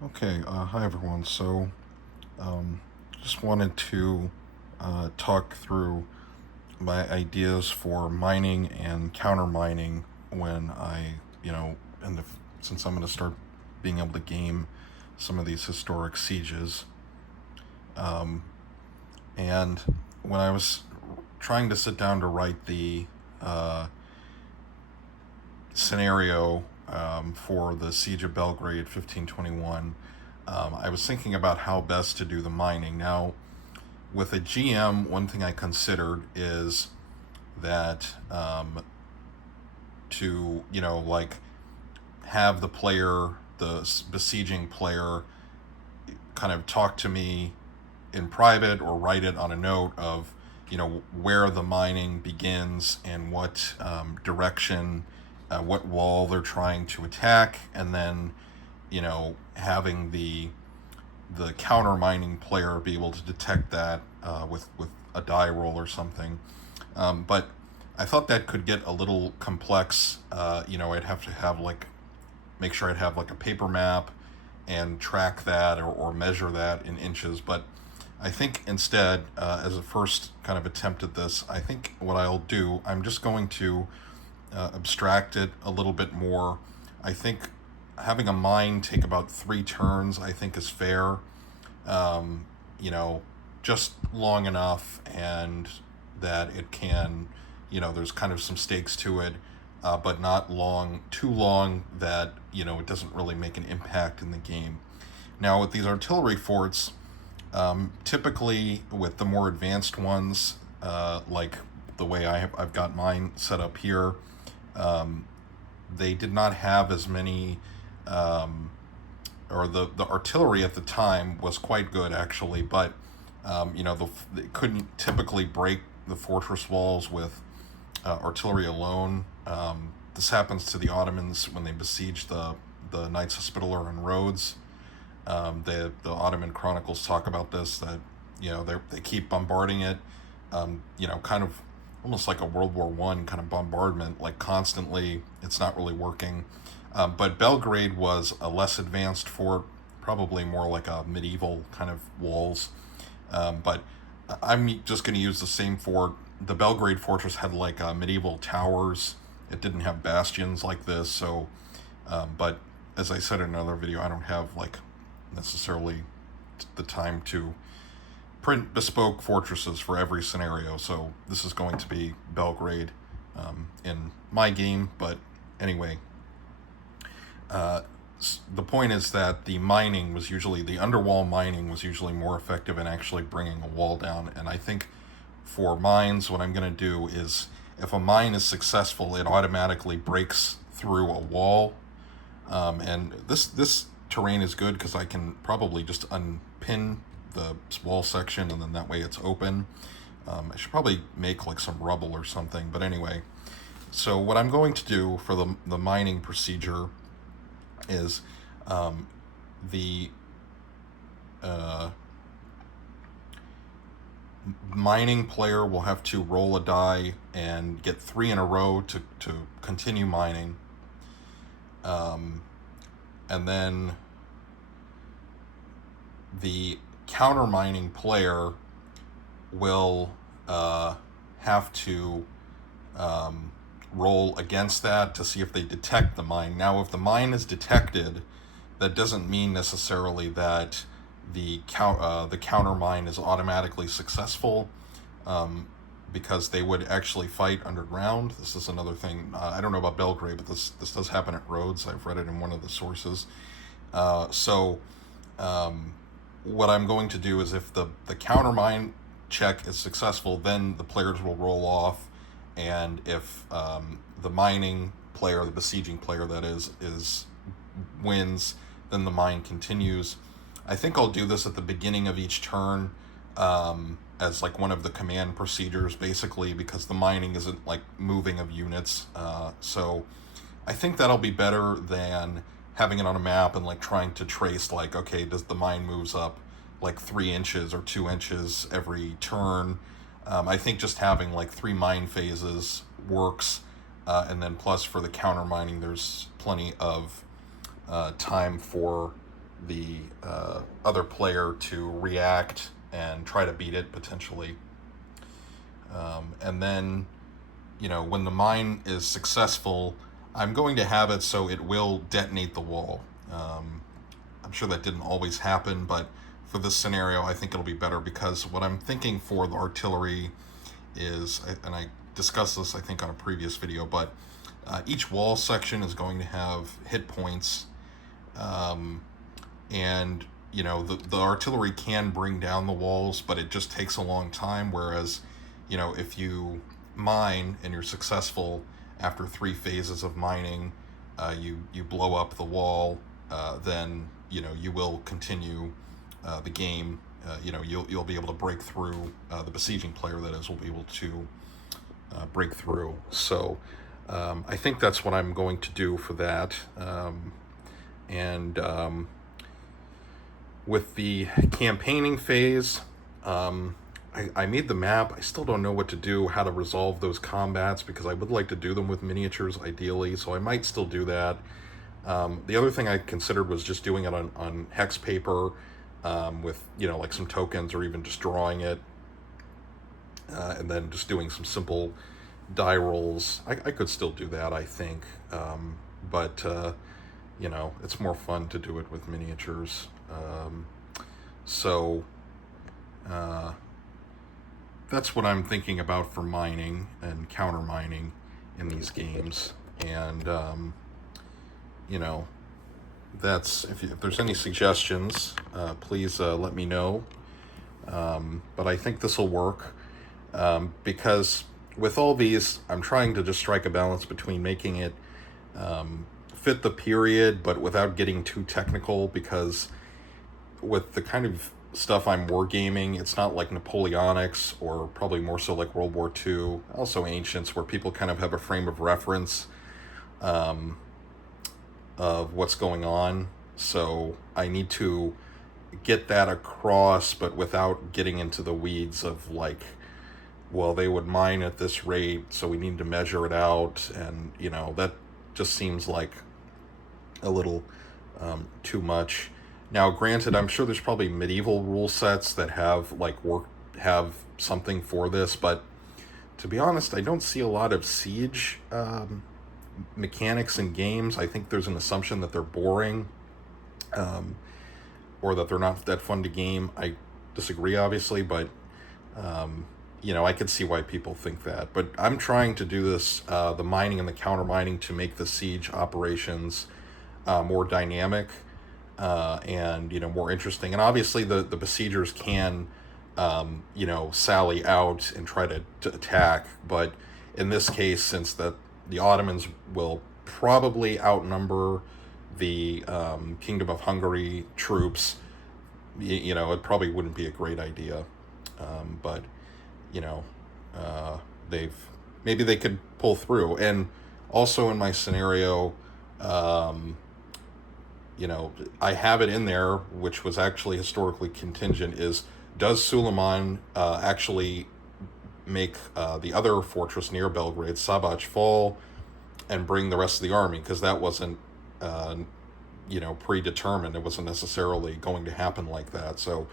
Okay, hi everyone. Um, just wanted to talk through my ideas for mining and counter mining when in the since I'm going to start being able to game some of these historic sieges. Um, and when I was trying to sit down to write the uh, scenario for the Siege of Belgrade 1521, I was thinking about how best to do the mining. Now, with a GM, one thing I considered is that to, have the player, the besieging player, kind of talk to me in private or write it on a note of, where the mining begins and what direction, what wall they're trying to attack, and then, having the counter mining player be able to detect that with a die roll or something. But I thought that could get a little complex. I'd have to have make sure I'd have like a paper map and track that or measure that in inches. But I think instead, as a first kind of attempt at this, I think what I'll do, I'm just going to abstract it a little bit more. I think having a mine take about 3 turns, I think, is fair. Um, you know, just long enough, and that it can, there's kind of some stakes to it, but not too long that, it doesn't really make an impact in the game. Now, with these artillery forts, typically with the more advanced ones, like the way I've got mine set up here, um, they did not have as many, um, or the artillery at the time was quite good actually, but they couldn't typically break the fortress walls with artillery alone. This happens to the Ottomans when they besieged the Knights Hospitaller in Rhodes. The Ottoman chronicles talk about this, that they keep bombarding it, kind of almost like a World War One kind of bombardment, like constantly. It's not really working. But Belgrade was a less advanced fort, probably more like a medieval kind of walls. But I'm just going to use the same fort. The Belgrade fortress had like medieval towers. It didn't have bastions like this. But as I said in another video, I don't have like necessarily the time to print bespoke fortresses for every scenario. So this is going to be Belgrade in my game. But anyway, uh, the point is that the underwall mining was usually more effective in actually bringing a wall down. And I think for mines, what I'm going to do is, if a mine is successful, it automatically breaks through a wall. And this terrain is good because I can probably just unpin the wall section, and then that way it's open. I should probably make like some rubble or something. But anyway, so what I'm going to do for the mining procedure is, the uh, mining player will have to roll a die and get 3 in a row to continue mining. And then the counter mining player will have to roll against that to see if they detect the mine. Now, if the mine is detected, that doesn't mean necessarily that the counter mine is automatically successful, because they would actually fight underground. This is another thing. I don't know about Belgrade, but this does happen at Rhodes. I've read it in one of the sources. So what I'm going to do is, if the counter mine check is successful, then the players will roll off, and if the mining player, the besieging player that is wins, then the mine continues. I think I'll do this at the beginning of each turn, as like one of the command procedures, basically, because the mining isn't like moving of units. So I think that'll be better than having it on a map and like trying to trace, like, okay, does the mine moves up like 3 inches or 2 inches every turn. I think just having like 3 mine phases works, and then plus for the counter mining, there's plenty of time for the other player to react and try to beat it potentially. And then, when the mine is successful, I'm going to have it so it will detonate the wall. I'm sure that didn't always happen, but for this scenario, I think it'll be better, because what I'm thinking for the artillery is, and I discussed this, I think, on a previous video, but each wall section is going to have hit points, and the artillery can bring down the walls, but it just takes a long time. Whereas, if you mine and you're successful after 3 phases of mining, you blow up the wall, then you will continue the game. You'll be able to break through. The besieging player, that is, will be able to break through. So I think that's what I'm going to do for that. And with the campaigning phase, I made the map. I still don't know what to do, how to resolve those combats, because I would like to do them with miniatures ideally, so I might still do that. The other thing I considered was just doing it on hex paper, with like some tokens, or even just drawing it, and then just doing some simple die rolls. I could still do that, I think, but it's more fun to do it with miniatures. So that's what I'm thinking about for mining and counter mining in these games. And that's, if there's any suggestions, please let me know. But I think this will work, because with all these, I'm trying to just strike a balance between making it fit the period, but without getting too technical, because with the kind of stuff I'm wargaming, it's not like Napoleonics, or probably more so like World War II, also Ancients, where people kind of have a frame of reference of what's going on. So I need to get that across, but without getting into the weeds of like, well, they would mine at this rate, so we need to measure it out, and that just seems like a little too much. Now, granted, I'm sure there's probably medieval rule sets that have have something for this, but to be honest, I don't see a lot of siege mechanics in games. I think there's an assumption that they're boring, or that they're not that fun to game. I disagree, obviously, but I could see why people think that. But I'm trying to do this, the mining and the counter mining, to make the siege operations more dynamic, and more interesting. And obviously the besiegers can sally out and try to attack, but in this case, since the Ottomans will probably outnumber the Kingdom of Hungary troops, it probably wouldn't be a great idea. But maybe they could pull through. And also in my scenario, I have it in there, which was actually historically contingent, is, does Suleiman actually make the other fortress near Belgrade, Sabac, fall and bring the rest of the army? Because that wasn't predetermined. It wasn't necessarily going to happen like that. So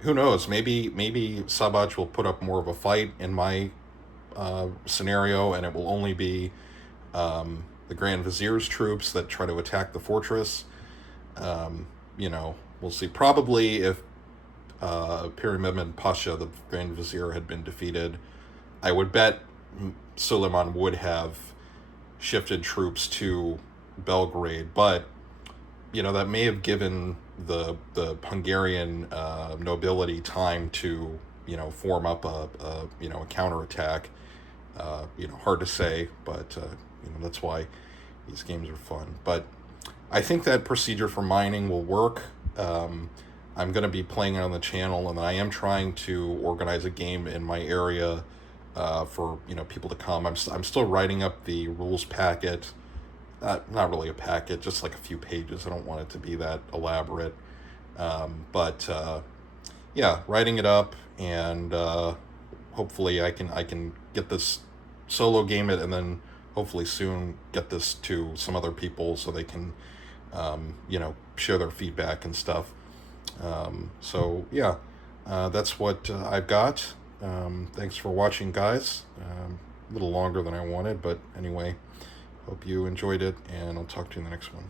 who knows? Maybe Sabac will put up more of a fight in my scenario, and it will only be the Grand Vizier's troops that try to attack the fortress. We'll see. Probably if Piri Mehmed Pasha, the Grand Vizier, had been defeated, I would bet Suleiman would have shifted troops to Belgrade, but that may have given the Hungarian nobility time to form up a counterattack. Hard to say, but that's why these games are fun. But I think that procedure for mining will work. I'm going to be playing it on the channel, and I am trying to organize a game in my area for people to come. I'm still writing up the rules packet. Not really a packet, just like a few pages. I don't want it to be that elaborate. But writing it up, and hopefully I can get this, solo game it, and then hopefully soon get this to some other people so they can share their feedback and stuff. So yeah, that's what I've got. Thanks for watching, guys. A little longer than I wanted, but anyway, hope you enjoyed it, and I'll talk to you in the next one.